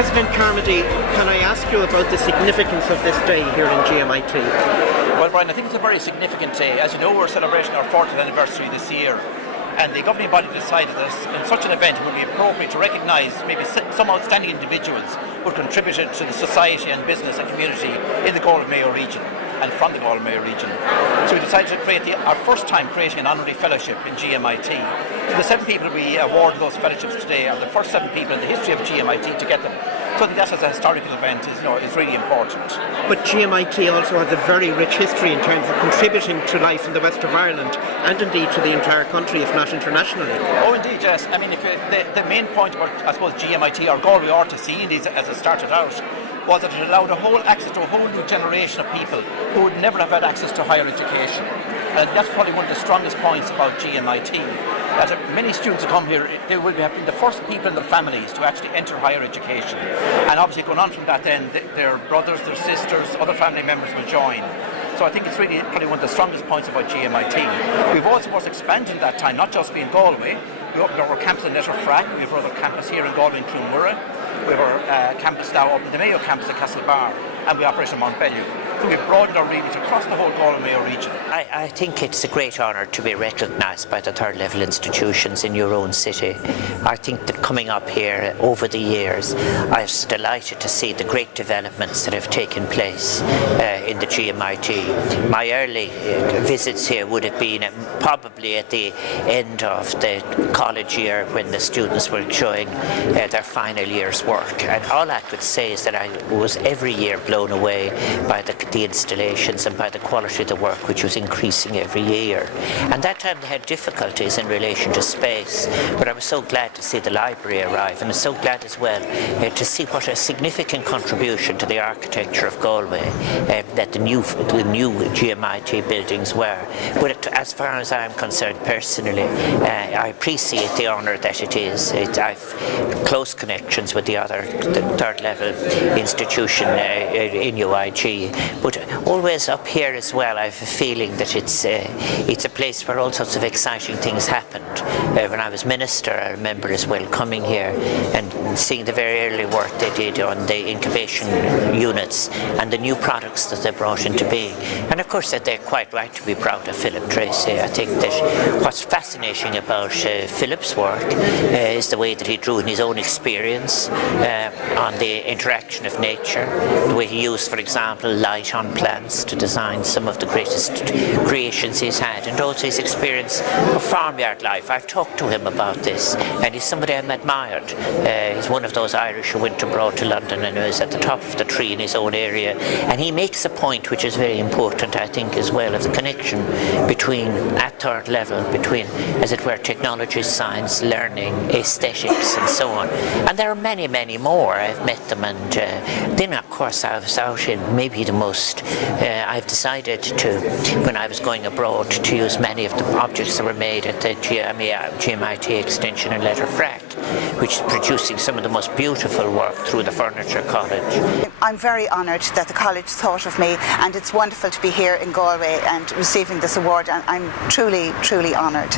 President Carmody, can I ask you about the significance of this day here in GMIT? Well, Brian, I think it's a very significant day. As you know, we're celebrating our 40th anniversary this year, and the governing body decided that in such an event it would be appropriate to recognise maybe some outstanding individuals who contributed to the society and business and community in the Galway Mayo region and from the Galway Mayo region. So we decided to create our first time creating an honorary fellowship in GMIT. So the 7 people we award those fellowships today are the first 7 people in the history of GMIT to get them. So I think that as a historical event is really important. But GMIT also has a very rich history in terms of contributing to life in the west of Ireland and indeed to the entire country, if not internationally. Oh indeed, yes. I mean, the main point about, I suppose, GMIT or Galway RTC, as it started out, was that it allowed access to a whole new generation of people who would never have had access to higher education. And that's probably one of the strongest points about GMIT, that many students who come here, they will have been the first people in their families to actually enter higher education. And obviously going on from that then, their brothers, their sisters, other family members will join. So I think it's really probably one of the strongest points about GMIT. We've also, of course, expanded in that time, not just being Galway. We opened our campus in Letterfrack, we have another campus here in Galway in Clonmurra. We have our campus now up in the Mayo campus at Castlebar, and we operate in Montbellew. So we've broadened our remit across the whole Galway Mayo region. I think it's a great honour to be recognised by the third level institutions in your own city. I think that coming up here over the years, I was delighted to see the great developments that have taken place in the GMIT. My early visits here would have been probably at the end of the college year when the students were showing their final year's work. And all I could say is that I was every year blown away by the installations and by the quality of the work, which was increasing every year. And that time they had difficulties in relation to space, but I was so glad to see the library arrive, and I was so glad as well to see what a significant contribution to the architecture of Galway that the new GMIT buildings were. But as far as I'm concerned personally, I appreciate the honour that it is. I've close connections with the third level institution in UIG, but always up here as well I have a feeling that it's a place where all sorts of exciting things happened. When I was minister, I remember as well coming here and seeing the very early work they did on the incubation units and the new products that they brought into being. And of course they're quite right to be proud of Philip Treacy. I think that what's fascinating about Philip's work is the way that he drew in his own experience on the interaction of nature, the way he used, for example, light on plants to design some of the greatest creations he's had, and also his experience of farmyard life. I've talked to him about this, and he's somebody I'm admired. He's one of those Irish who went abroad to London and was at the top of the tree in his own area, and he makes a point which is very important, I think, as well, of the connection between, at third level, between, as it were, technology, science, learning, aesthetics, and so on. And there are many, many more. I've met them, and then, of course, I was out in maybe the most, I've decided to, when I was going abroad, to use many of the objects that were made at the GMIT extension in Letterfrack, which is producing some of the most beautiful work through the Furniture College. I'm very honoured that the college thought of me, and it's wonderful to be here in Galway and receiving this award, and I'm truly, truly honoured.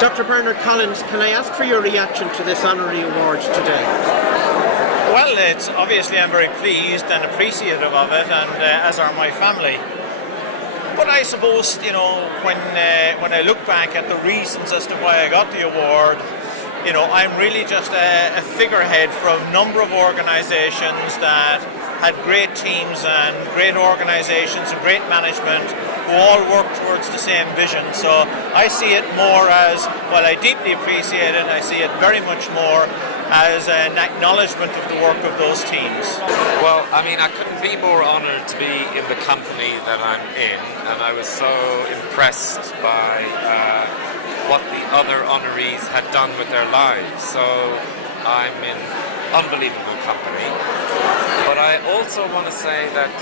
Dr. Bernard Collins, can I ask for your reaction to this honorary award today? Well, it's obviously I'm very pleased and appreciative of it, and as are my family. But I suppose, you know, when I look back at the reasons as to why I got the award, you know, I'm really just a figurehead for a number of organisations that had great teams and great organisations and great management who all work towards the same vision. So I see it more as, while I deeply appreciate it, I see it very much more as an acknowledgement of the work of those teams. Well, I mean, I couldn't be more honoured to be in the company that I'm in, and I was so impressed by what the other honorees had done with their lives. So I'm in unbelievable company. But I also want to say that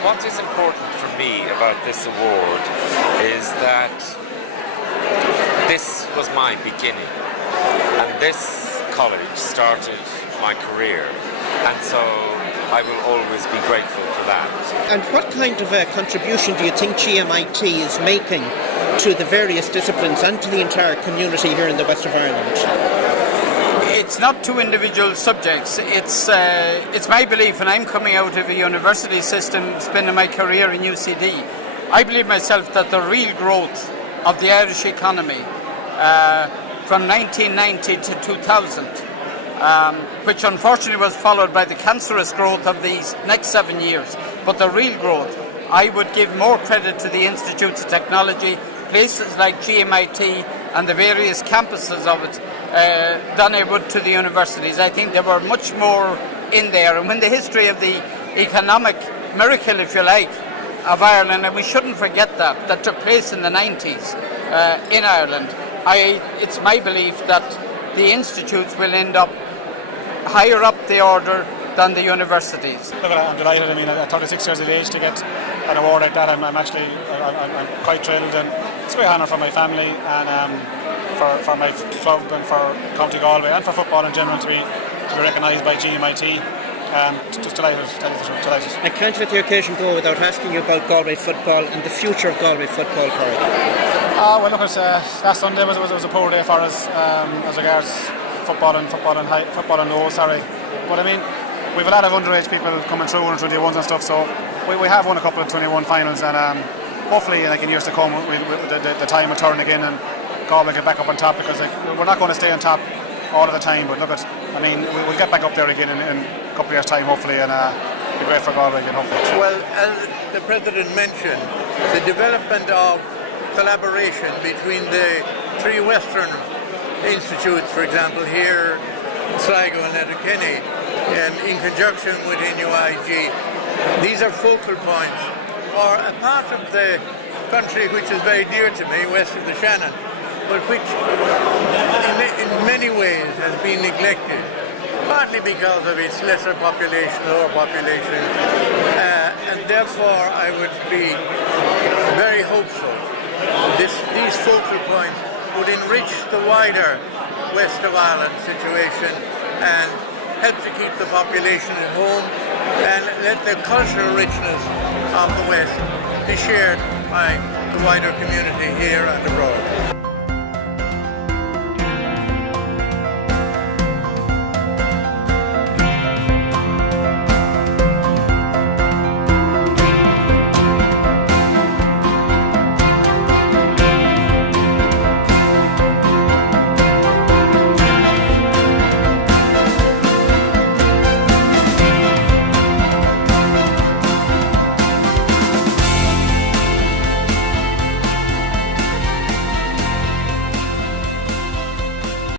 what is important for me about this award is that this was my beginning, and this college started my career, and so I will always be grateful for that. And what kind of a contribution do you think GMIT is making to the various disciplines and to the entire community here in the west of Ireland? It's not two individual subjects. It's my belief, and I'm coming out of a university system, spending my career in UCD. I believe myself that the real growth of the Irish economy from 1990 to 2000, which unfortunately was followed by the cancerous growth of these next 7 years, but the real growth, I would give more credit to the Institutes of Technology, places like GMIT and the various campuses of it, than I would to the universities. I think there were much more in there. And when the history of the economic miracle, if you like, of Ireland, and we shouldn't forget that took place in the 90s in Ireland, it's my belief that the institutes will end up higher up the order than the universities. Look, I'm delighted. I mean, at 36 years of age to get an award like that, I'm quite thrilled, and it's a great honour for my family and for my club and for County Galway and for football in general to be recognised by GMIT. Just delighted. I can't let the occasion go without asking you about Galway football and the future of Galway football, Padraic. Well, look, last Sunday was a poor day for us as regards football and low. But I mean, we've a lot of underage people coming through and 21s and stuff. So we have won a couple of 21 finals, and hopefully, like in years to come, the time will turn again and Galway get back up on top, because we're not going to stay on top all of the time. But look, we'll get back up there again in a couple of years' time, hopefully, and be great for Galway again, hopefully. Well, as the President mentioned, the development of collaboration between the three Western institutes, for example, here in Sligo and Letterkenny, and in conjunction with NUIG, these are focal points for a part of the country which is very dear to me, west of the Shannon, but which in many ways has been neglected, partly because of its lesser population, lower population, and therefore I would be very hopeful these focal points would enrich the wider west of Ireland situation and help to keep the population at home and let the cultural richness of the west be shared by the wider community here and abroad.